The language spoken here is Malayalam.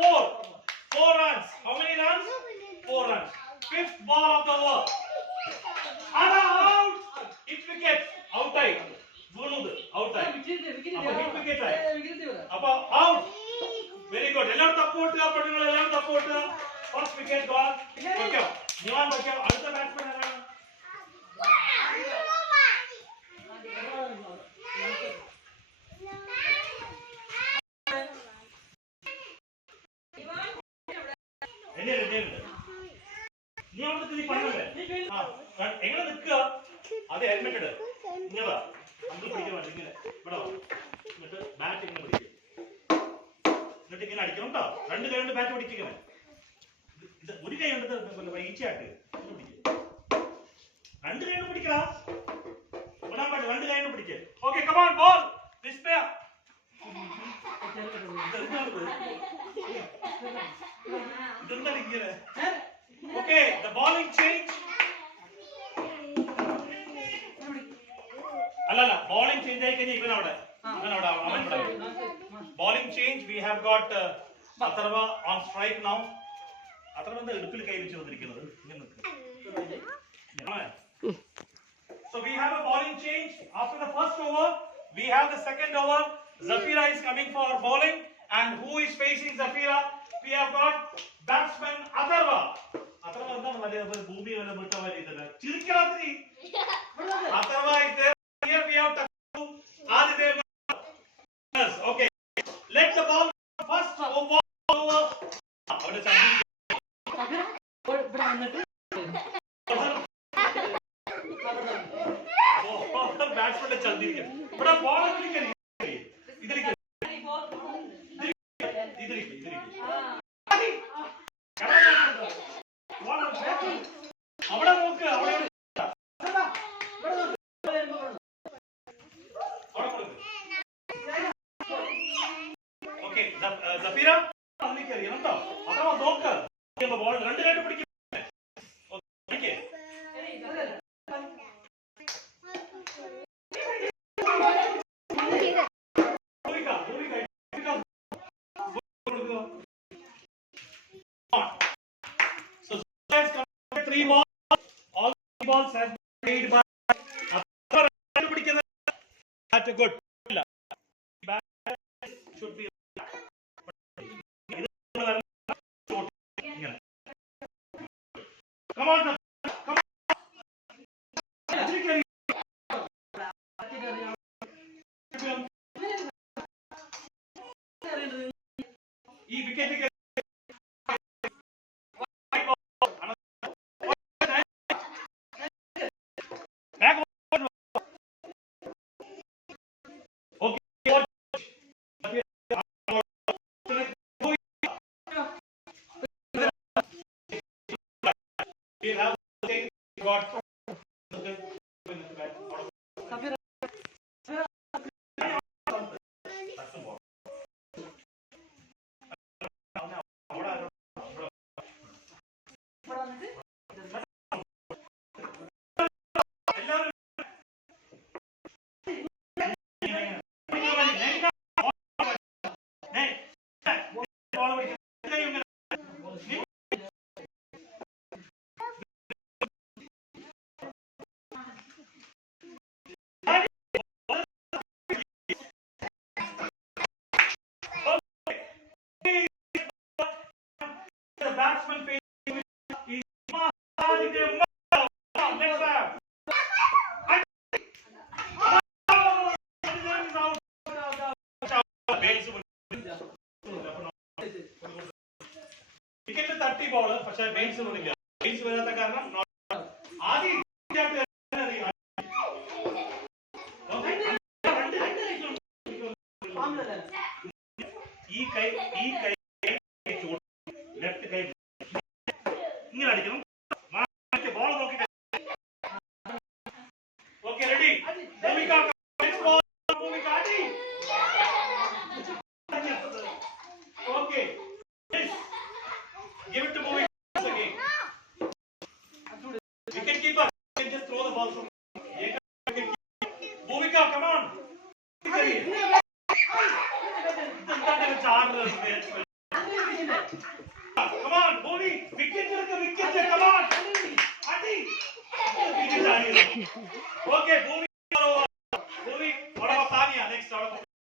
4. 4 runs. How many runs? 4 runs. Fifth ball of the over. Ada out. Hit wicket. Out ആയി. വീണുത്. Out ആയി. അപ്പോൾ hit wicket ആയി. അപ്പോൾ out. Very good. എല്ലാവരും തപ്പോട്ടുക. പെണ്ണുങ്ങൾ എല്ലാവരും തപ്പോട്ടുക. First wicket gone. വെക്കാം. നിവാൻ വെക്കാം. അടുത്ത ബാറ്റ്സ്മാൻ ആരാണ്? നീ അവിടെ നീ പറഞ്ഞല്ലേ എങ്ങനെ നിൽക്കുക അത് ഹെൽമെറ്റ് ഇട് ഇങ്ങനെ അങ്കിൾ പിടിക്കാൻ വേണ്ടി ഇങ്ങനെ ഇവിടെ എന്നിട്ട് ബാറ്റ് ഇങ്ങനെ പിടിക്കുക എന്നിട്ട് ഇങ്ങനെ അടിക്കണം കേട്ടോ രണ്ട് കൈ കൊണ്ട് ബാറ്റ് പിടിക്കുന്നത് ഇത് ഒരു കൈ കൊണ്ട് ഈച്ചയായിട്ട് രണ്ട് കൈ കൊണ്ട് പിടിക്കടാ വിടാൻ പറ്റില്ല രണ്ട് കൈ കൊണ്ട് പിടിക്കുക ഓക്കെ കമാൺ ബോൾ ഡിസ്പ്ലേ ഇതെന്താണ് ഇങ്ങനെ Okay, the bowling change. Allala, bowling change ആയി കഴിഞ്ഞാൽ ഇവൻ അവിടെ അവൻ അവിടെ bowling change. We have got Atharva on strike now. Atharva എന്താ ഇടുപ്പിൽ കൈ വെച്ച് വന്നിരിക്കുന്നത് ഇങ്ങനെ So we have a bowling change. After the first over, we have the second over. Zafira is coming for bowling, and who is facing Zafira? We have got batsman Atharva. Atharva is not there. Bhumi wala butta wala idala. Chirikkalatri. Atharva is there. Here we have Taku. Adidev. Yes. Okay. Let the ball first over. Avada chandi. Oh, batsman chandi ke. Bada ball idhar kari. Idhar ke. Idhar ke. അവിടെ നോക്ക് അവിടെ ഓക്കെ സഫീര അറിയണം കേട്ടോ അത്ര നോക്ക് ബോൾ രണ്ട് രണ്ട് പിടിക്കും three balls. All three balls have been made by that's a good. Bat should be. Come on, come on. ഈ wicket we have got the batsman facing is wicket തട്ടി ബോൾ പക്ഷേ ബെയിൻസ് വിളിക്കുക ബെയിൻസ് വരാത്ത കാരണം ആദ്യം ഈ കൈ ലെഫ്റ്റ് കൈ ഇങ്ങനെ അടിക്കണം ബോൾ നോക്കിട്ട് okay ready okay give it to Bhuvika again wicket keeper can just throw the ball from Bhuvika come on kariye idantane char